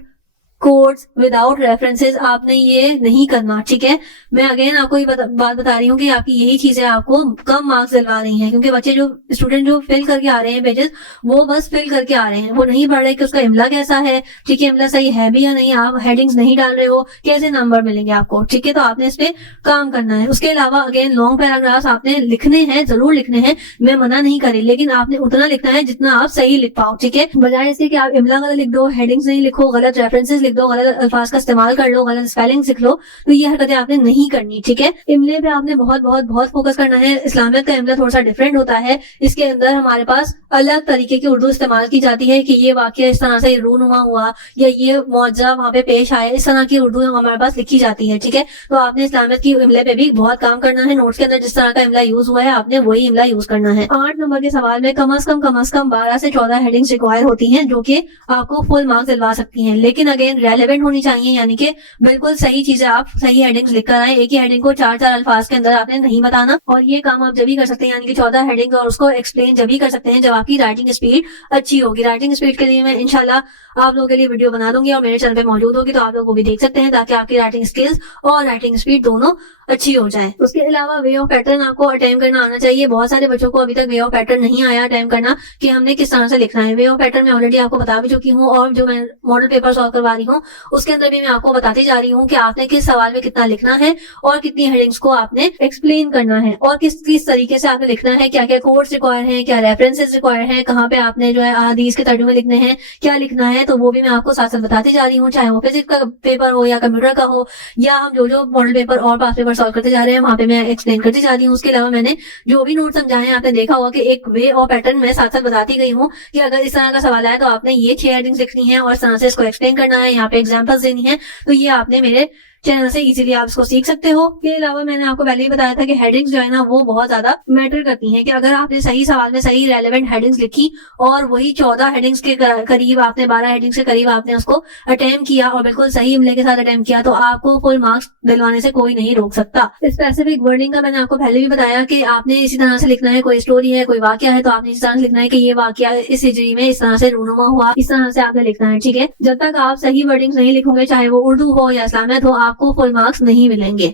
codes without references आपने ये नहीं करना, ठीक है। मैं अगेन आपको ये बात बता रही हूँ कि आपकी यही चीजें आपको कम मार्क्स दिलवा रही हैं, क्योंकि बच्चे जो स्टूडेंट जो फिल करके आ रहे हैं पेजेस, वो बस फिल करके आ रहे हैं, वो नहीं पढ़ रहे कि उसका इमला कैसा है, ठीक है, इमला सही है भी या नहीं, आप हेडिंग्स नहीं डाल रहे हो, कैसे नंबर मिलेंगे आपको, ठीक है। तो आपने इस पे काम करना है। उसके अलावा अगेन लॉन्ग पैराग्राफ्स आपने लिखने हैं, जरूर लिखने हैं, मैं मना नहीं करी, लेकिन आपने उतना लिखना है जितना आप सही लिख पाओ, ठीक है। बजाय इसके कि आप इमला गलत लिख दो, हेडिंग्स नहीं लिखो, गलत रेफरेंसेस लिख दो, गलत अल्फाज का इस्तेमाल कर लो, गलत स्पेलिंग सीख लो, तो ये हरकतें आपने नहीं करनी, ठीक है। इमले पे आपने बहुत बहुत बहुत फोकस करना है। इस्लामियत का इमला थोड़ा सा डिफरेंट होता है, इसके अंदर हमारे पास अलग तरीके की उर्दू इस्तेमाल की जाती है कि ये वाकया इस तरह से रूनुमा हुआ या ये मौजा वहां पे पेश आया, इस तरह की उर्दू हमारे पास लिखी जाती है, ठीक है। तो आपने इस्लामियत की इमले पे भी बहुत काम करना है। नोट्स के अंदर जिस तरह का इमला यूज हुआ है आपने वही इमला यूज करना है। 8 नंबर के सवाल में कम से कम 12 से 14 हेडिंग्स रिक्वायर होती हैं, जो कि आपको फुल मार्क्स दिलवा सकती हैं, लेकिन अगेन रेलेवेंट होनी चाहिए, यानी कि बिल्कुल सही चीजें आप सही हेडिंग्स लिख कर आए। एक ही हेडिंग को 4-4 अल्फाज के अंदर आपने नहीं बताना, और ये काम आप जब भी कर सकते हैं, यानी कि 14 हेडिंग और उसको एक्सप्लेन जब भी कर सकते हैं जब आपकी राइटिंग स्पीड अच्छी होगी। राइटिंग स्पीड के लिए मैं इंशाल्लाह आप लोगों के लिए वीडियो बना दूंगी और मेरे चैनल पे मौजूद होगी, तो आप लोग वो भी देख सकते हैं, ताकि आपकी राइटिंग स्किल्स और राइटिंग स्पीड दोनों अच्छी हो जाए। उसके अलावा वे ऑफ पैटर्न आपको अटेम्प्ट करना आना चाहिए। बहुत सारे बच्चों को अभी तक वे ऑफ पैटर्न नहीं आया अटेम्प्ट करना कि हमने किस तरह से लिखना है। वे ऑफ पैटर्न मैं ऑलरेडी आपको बता भी चुकी हूँ, और जो मैं मॉडल पेपर सॉल्व करवा रही हूँ उसके अंदर भी मैं आपको बताती जा रही हूँ कि आपने किस सवाल में कितना लिखना है और कितनी हेडिंग्स को आपने एक्सप्लेन करना है, और किस किस तरीके से आपने लिखना है, क्या क्या कोड्स रिक्वायर है, क्या रेफरेंसेस रिक्वायर है, कहाँ पे आपने जो है हदीस के तर्जुमे लिखने हैं, क्या लिखना है, तो वो भी मैं आपको साथ साथ बताती जा रही हूँ। चाहे वो फिजिक्स का पेपर हो या कंप्यूटर का हो, या हम जो जो मॉडल पेपर और पास पेपर सॉल्व करते जा रहे हैं वहां पे मैं एक्सप्लेन करती जा रही हूँ। उसके अलावा मैंने जो भी नोट समझाए हैं आपने देखा होगा कि एक वे और पैटर्न मैं साथ साथ बताती गई हूँ कि अगर इस तरह का सवाल आए तो आपने ये 6 हेडिंग्स लिखनी है और इस तरह से इसको एक्सप्लेन करना है, यहाँ पे एग्जाम्पल्स देनी है। तो ये आपने मेरे चैनल से इजीली आप इसको सीख सकते हो। इसके अलावा मैंने आपको पहले ही बताया था कि हेडिंग्स जो है ना वो बहुत ज्यादा मैटर करती हैं, कि अगर आपने सही सवाल में सही रेलेवेंट हेडिंग्स लिखी और वही 14 हेडिंग्स के करीब आपने 12 हेडिंग्स के करीब आपने उसको अटेम्प्ट किया और बिल्कुल सही इमले के साथ अटेम्प्ट किया, तो आपको फुल मार्क्स दिलवाने से कोई नहीं रोक सकता। स्पेसिफिक वर्डिंग का मैंने आपको पहले भी बताया कि आपने इसी तरह से लिखना है, कोई स्टोरी है, कोई वाक्य है, तो आपने इस तरह से लिखना है कि ये वाक्य इस हिजरी में इस तरह से रूनुमा हुआ, इस तरह से आपने लिखना है, ठीक है। जब तक आप सही वर्डिंग्स नहीं लिखोगे, चाहे वो उर्दू हो या इस्लामियत हो, आपको फुल मार्क्स नहीं मिलेंगे।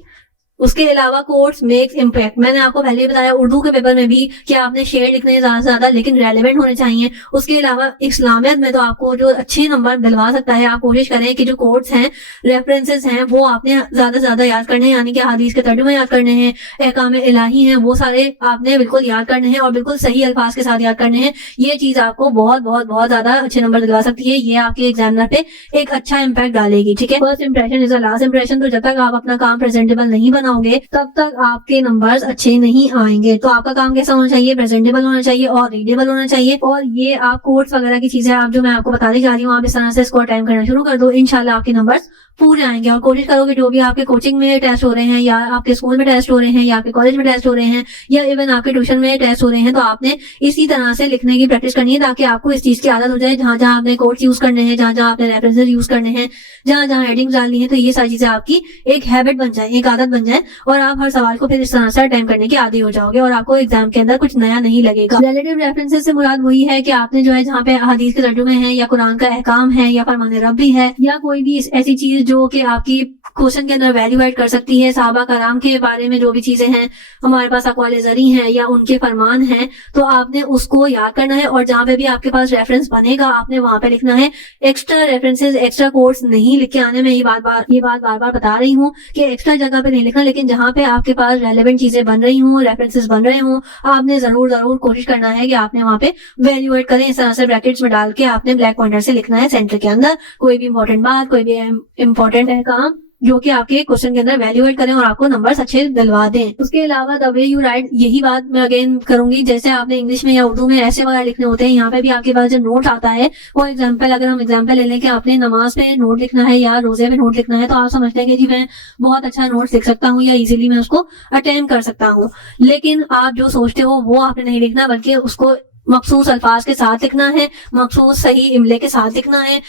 उसके अलावा कोट्स मेक्स इम्पैक्ट, मैंने आपको पहले ही बताया उर्दू के पेपर में भी कि आपने शेर लिखने ज्यादा से ज्यादा, लेकिन रेलेवेंट होने चाहिए। उसके अलावा इस्लामियत में तो आपको जो अच्छे नंबर दिलवा सकता है, आप कोशिश करें कि जो कोट्स हैं, रेफरेंसेस हैं, वो आपने ज्यादा से ज्यादा याद करने हैं, यानी कि हदीस के तर्जुमे याद करने हैं, अहकाम इलाही हैं, वो सारे आपने बिल्कुल याद करने हैं और बिल्कुल सही अल्फाज के साथ याद करने हैं। ये चीज आपको बहुत बहुत बहुत ज्यादा अच्छे नंबर दिलवा सकती है। ये आपके एग्जामिनर पे एक अच्छा इम्पैक्ट डालेगी, ठीक है। First impression is the last impression, तो जब तक आप अपना काम प्रेजेंटेबल नहीं बनाओगे तब तक आपके नंबर्स अच्छे नहीं आएंगे। तो आपका काम कैसा होना चाहिए, प्रेजेंटेबल होना चाहिए और रीडेबल होना चाहिए। और ये आप कोड्स वगैरह की चीजें आप जो मैं आपको बताने जा रही हूँ, आप इस तरह से इसको अटेम्प्ट करना शुरू कर दो, इंशाल्लाह आपके नंबर्स पूरे आएंगे। और कोशिश करो कि जो भी आपके कोचिंग में टेस्ट हो रहे हैं, या आपके स्कूल में टेस्ट हो रहे हैं, या आपके कॉलेज में टेस्ट हो रहे हैं, या इवन आपके ट्यूशन में टेस्ट हो रहे हैं, तो आपने इसी तरह से लिखने की प्रैक्टिस करनी है, ताकि आपको इस चीज की आदत हो जाए। जहां जहां आपने कोड्स यूज करने हैं, जहां जहां आपने रेफरेंसेस यूज करने हैं, जहां जहां हेडिंग्स डालनी है, तो ये सारी चीजें आपकी एक हैबिट बन जाए, एक आदत बन जाए, और आप हर सवाल को फिर इस तरह से अटेम्प्ट करने के आदी हो जाओगे और आपको एग्जाम के अंदर कुछ नया नहीं लगेगा। रिलेटिव रेफरेंसेस से मुराद वही है कि आपने जो है जहाँ पे हदीस के तर्जुमे हैं, या कुरान का अहकाम है, या फरमान रब्बी है, या कोई भी ऐसी चीज जो कि आपकी क्वेश्चन के अंदर वैल्यू ऐड कर सकती है, सहाबा कराम के बारे में जो भी चीजें हैं, हमारे पास अक़वाले ज़री हैं या उनके फरमान हैं, तो आपने उसको याद करना है। और जहाँ पे भी आपके पास रेफरेंस बनेगा आपने वहां पे लिखना है। एक्स्ट्रा रेफरेंसेस, एक्स्ट्रा कोड्स नहीं लिख के आने में, ये बात बार बार बता रही हूँ कि एक्स्ट्रा जगह पे नहीं लिखना, लेकिन जहाँ पे आपके पास रेलेवेंट चीजें बन रही हूँ, रेफरेंसेस बन रहे हों, आपने जरूर कोशिश करना है कि आपने वहां पे वैल्यू ऐड करें। इस तरह से ब्रैकेट्स में डाल के आपने ब्लैक पॉइंटर से लिखना है सेंटर के अंदर कोई भी इंपॉर्टेंट बात, कोई भी इंपॉर्टेंट अहकाम जो कि आपके क्वेश्चन के अंदर वैल्यू ऐड करें और आपको नंबर्स अच्छे दिलवा दें। उसके अलावा द वे यू राइट, यही बात मैं अगेन करूंगी, जैसे आपने इंग्लिश में या उर्दू में ऐसे वगैरह लिखने होते हैं, यहाँ पे भी आपके पास जो नोट आता है वो एग्जाम्पल, अगर हम एग्जाम्पल ले लें कि आपने नमाज पे नोट लिखना है या रोजे पे नोट लिखना है, तो आप समझते हैं कि जी मैं बहुत अच्छा नोट लिख सकता हूँ या इजीली मैं उसको अटेम्प्ट कर सकता हूँ, लेकिन आप जो सोचते हो वो आपने नहीं लिखना, बल्कि उसको मखसूस अल्फाज के साथ लिखना है, मखसूस सही इमले के साथ लिखना है,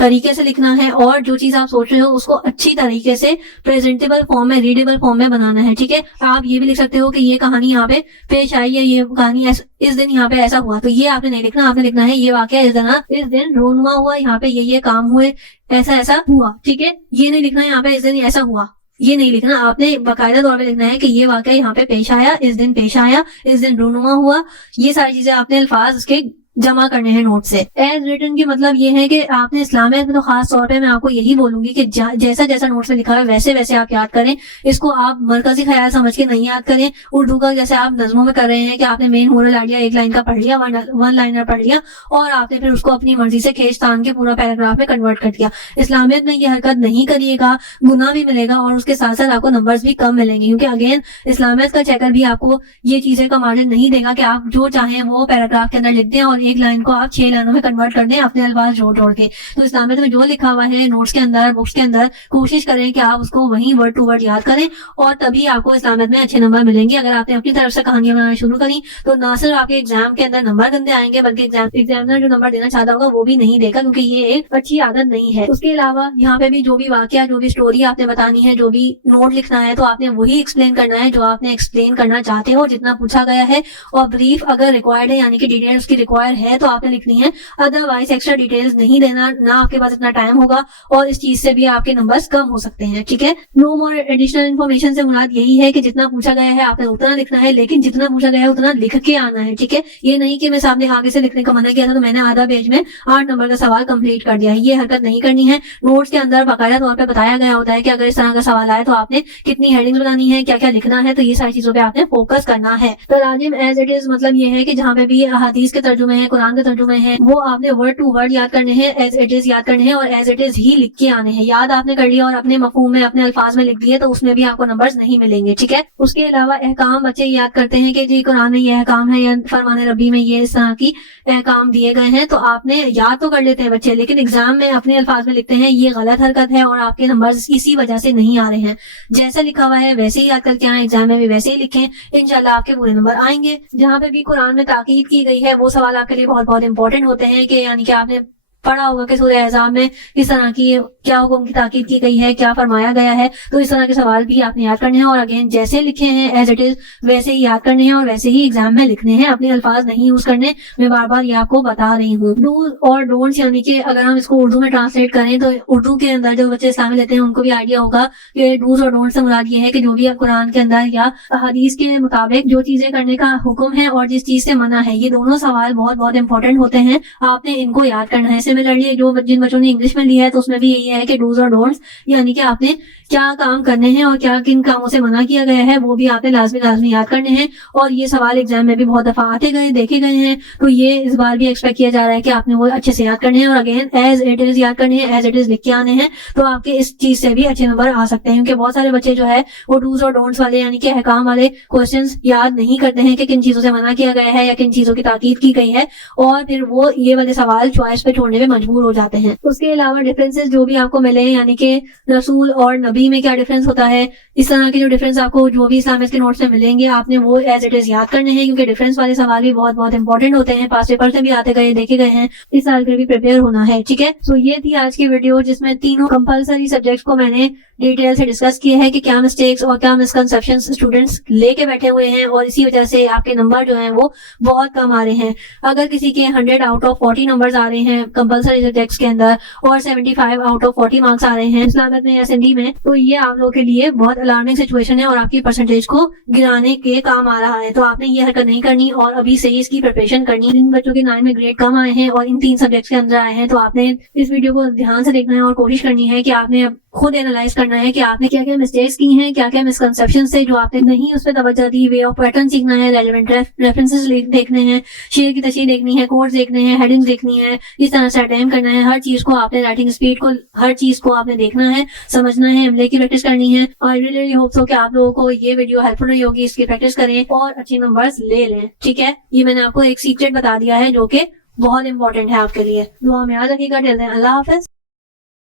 तरीके से लिखना है और जो चीज आप सोच रहे हो उसको अच्छी तरीके से प्रेजेंटेबल फॉर्म में, रीडेबल फॉर्म में बनाना है। ठीक है, आप ये भी लिख सकते हो कि ये कहानी यहाँ पे पेश आई है, ये कहानी इस दिन यहाँ पे ऐसा हुआ, तो ये आपने नहीं लिखना। आपने लिखना है ये वाकया इस दिन रोनुमा हुआ, यहाँ पे ये काम हुए, ऐसा ऐसा हुआ। ठीक है, ये नहीं लिखना यहाँ पे इस दिन ऐसा हुआ, ये नहीं लिखना। आपने बाकायदा तौर पे लिखना है कि ये वाकया यहाँ पे पेश आया, इस दिन पेश आया, इस दिन रोनुमा हुआ। ये सारी चीजें आपने अल्फाज उसके जमा करने हैं नोट से। एज रिटन की मतलब ये है कि आपने इस्लामियत में तो खास तौर पे मैं आपको यही बोलूंगी कि जैसा जैसा नोट्स में लिखा है वैसे वैसे आप याद करें। इसको आप मरकजी ख्याल समझ के नहीं याद करें। उर्दू का जैसे आप नज़मों में कर रहे हैं कि आपने मेन मोरल आइडिया एक लाइन का पढ़ लिया, वन लाइनर पढ़ लिया और आपने फिर उसको अपनी मर्जी से खींच तान के पूरा पैराग्राफ में कन्वर्ट कर दिया। इस्लामियत में ये हरकत नहीं करिएगा, गुनाह भी मिलेगा और उसके साथ साथ आपको नंबर्स भी कम मिलेंगे, क्योंकि अगेन इस्लामियत का चेकर भी आपको ये चीजें का मार्जिन नहीं देगा कि आप जो चाहें वो पैराग्राफ के अंदर लिख दें और एक लाइन को आप 6 लाइनों में कन्वर्ट कर दें अपने अल्फाज जोड़ के। तो इस्लामियत में जो लिखा हुआ है नोट्स के अंदर, बुक्स के अंदर, कोशिश करें कि आप उसको वहीं वर्ड टू वर्ड याद करें और तभी आपको इस्लामियत में अच्छे नंबर मिलेंगे। अगर आपने अपनी तरफ से कहानियां बनाना शुरू करी तो ना सिर्फ आपके एग्जाम के अंदर नंबर गंदे आएंगे बल्कि एग्जामिनर जो नंबर देना चाहता होगा वो भी नहीं देगा, क्योंकि ये एक अच्छी आदत नहीं है। उसके अलावा यहाँ पे भी जो भी वाकया, जो भी स्टोरी आपने बतानी है, जो भी नोट लिखना है, तो आपने वही एक्सप्लेन करना है जो आपने एक्सप्लेन करना चाहते हो, जितना पूछा गया है। और ब्रीफ अगर रिक्वायर्ड है यानी कि डिटेल उसकी रिक्वायर है तो आपने लिखनी है, अदरवाइज एक्स्ट्रा डिटेल्स नहीं देना, ना आपके पास इतना टाइम होगा और इस चीज से भी आपके नंबर्स कम हो सकते हैं। ठीक है, नो मोर एडिशनल इन्फॉर्मेशन से मुराद यही है कि जितना पूछा गया है आपने उतना लिखना है, लेकिन जितना पूछा गया है उतना लिख के आना है। ठीक है, ये नहीं कि मैं सामने आगे से लिखने का मना किया था तो मैंने आधा पेज में 8 नंबर का सवाल कंप्लीट कर दिया है, ये हरकत नहीं करनी है। नोट्स के अंदर बाकायदा तौर पर बताया गया होता है कि अगर इस तरह का सवाल आए तो आपने कितनी हेडिंग्स बनानी है, क्या क्या लिखना है, तो ये सारी चीजों पे आपने फोकस करना है। तराजिम एज इट इज मतलब ये है कि जहाँ पे भी हदीस के तर्जुमे हैं, कुरान के तर्जुमे हैं, वो आपने वर्ड टू वर्ड याद करने हैं, एज इट इज याद करने हैं और एज इट इज ही लिख के आने हैं। याद आपने कर लिया और अपने मफहूम में, अपने अल्फाज में लिख दिए तो उसमें भी आपको नंबर्स नहीं मिलेंगे। ठीक है, उसके अलावा अहकाम बच्चे याद करते हैं कि जी कुरान में ये अहकाम है या फरमान रब्बी में ये इस तरह की अहकाम दिए गए हैं, तो आपने याद तो कर लेते हैं बच्चे, लेकिन एग्जाम में अपने अल्फाज में लिखते हैं, ये गलत हरकत है और आपके नंबर्स इसी वजह से नहीं आ रहे हैं। जैसा लिखा हुआ है वैसे ही याद करके आए, एग्जाम में भी वैसे ही लिखें, इंशाल्लाह आपके पूरे नंबर आएंगे। जहाँ पे भी कुरान में ताकीद की गई है वो सवाल आपके लिए बहुत बहुत इंपॉर्टेंट होते हैं कि यानी कि आपने पढ़ा होगा कि सूरह अहज़ाब में किस तरह की क्या हुक्म की ताकीद की गई है, क्या फरमाया गया है, तो इस तरह के सवाल भी आपने याद करने हैं और अगेन जैसे लिखे हैं एज इट इज वैसे ही याद करने हैं और वैसे ही एग्जाम में लिखने हैं, अपने अल्फाज नहीं यूज करने। मैं बार बार ये आपको बता रही हूँ। डूज और डोंट्स यानी कि अगर हम इसको उर्दू में ट्रांसलेट करें तो उर्दू के अंदर जो बच्चे इस्लामी लेते हैं उनको भी आइडिया होगा कि डूज और डोंट्स से मुराद ये है कि जो भी कुरान के अंदर या हदीस के मुताबिक जो चीजें करने का हुक्म है और जिस चीज से मना है, ये दोनों सवाल बहुत बहुत इंपॉर्टेंट होते हैं, आपने इनको याद करना है। सिमिलरली जो जिन बच्चों ने इंग्लिश में लिया है तो उसमें भी यही है कि डूज और डोंट्स यानी कि आपने क्या काम करने हैं और क्या किन कामों से मना किया गया है वो भी आपने लाजमी याद करने हैं। और ये सवाल एग्जाम में भी बहुत दफा आते गए, देखे गए हैं, तो ये इस बार भी एक्सपेक्ट किया जा रहा है कि आपने वो अच्छे से याद करने हैं और अगेन एज इट इज याद करने हैं, एज इट इज लिख के आने हैं, तो आपके इस चीज से भी अच्छे नंबर आ सकते हैं। क्योंकि बहुत सारे बच्चे जो है वो डूज और डोंट्स वाले यानी कि अहकाम वाले क्वेश्चंस याद नहीं करते हैं कि किन चीजों से मना किया गया है या किन चीजों की ताकीद की गई है, और फिर वो ये वाले सवाल चॉइस पे छोड़ने में मजबूर हो जाते हैं। उसके अलावा डिफरेंसेस जो भी आपको मिले यानी कि रसूल और नबी में क्या डिफरेंस होता है, इस तरह के जो डिफरेंस आपको जो भी इस्लामिक के नोट्स में मिलेंगे आपने वो एज इट इज याद करने हैं, क्योंकि डिफरेंस वाले सवाल भी बहुत बहुत इंपॉर्टेंट होते हैं, पास पेपर से भी आते गए, देखे गए हैं, इस साल के भी प्रिपेयर होना है। ठीक है, तो ये थी आज की वीडियो जिसमें तीनों कंपलसरी सब्जेक्ट्स को मैंने डिटेल से डिस्कस किया है कि क्या मिस्टेक्स और क्या मिसकंसेप्शंस स्टूडेंट्स लेके बैठे हुए हैं और इसी वजह से आपके नंबर जो हैं वो बहुत कम आ रहे हैं। अगर किसी के 100 आउट ऑफ 40 नंबर्स आ रहे हैं कंपलसरी सब्जेक्ट्स के अंदर और 75 आउट ऑफ 40 मार्क्स आ रहे हैं इस्लामियत में या सिंधी में, तो ये आप लोगों के लिए बहुत अलार्मिंग सिचुएशन है और आपकी परसेंटेज को गिराने के काम आ रहा है। तो आपने ये हरकत नहीं करनी और अभी से ही इसकी प्रिपरेशन करनी। जिन बच्चों के 9 में ग्रेड कम आए हैं और इन 3 सब्जेक्ट्स के अंदर आए हैं तो आपने इस वीडियो को ध्यान से देखना है और कोशिश करनी है कि आपने खुद एनालाइज करना है कि आपने क्या क्या मिस्टेक्स की हैं, क्या क्या मिसकंसेप्शन थे जो आपने नहीं उस पर तवज्जो दी। वे ऑफ पैटर्न सीखना है, रेलेवेंट रेफरेंसेस देखने हैं, शेयर की तशरीह देखनी है, कोड्स देखने हैं, हेडिंग्स देखनी है, इस तरह से अटेम्प्ट करना है। हर चीज को आपने राइटिंग स्पीड को हर चीज को आपने देखना है, समझना है, इमले की प्रैक्टिस करनी है। आई रियली होप सो कि आप लोगों को ये वीडियो हेल्पफुल रही होगी, इसकी प्रैक्टिस करें और अच्छे नंबर्स ले लें। ठीक है, ये मैंने आपको एक सीक्रेट बता दिया है जो कि बहुत इंपॉर्टेंट है आपके लिए। दुआ में याद रखिएगा। टिल देन अल्लाह हाफिज।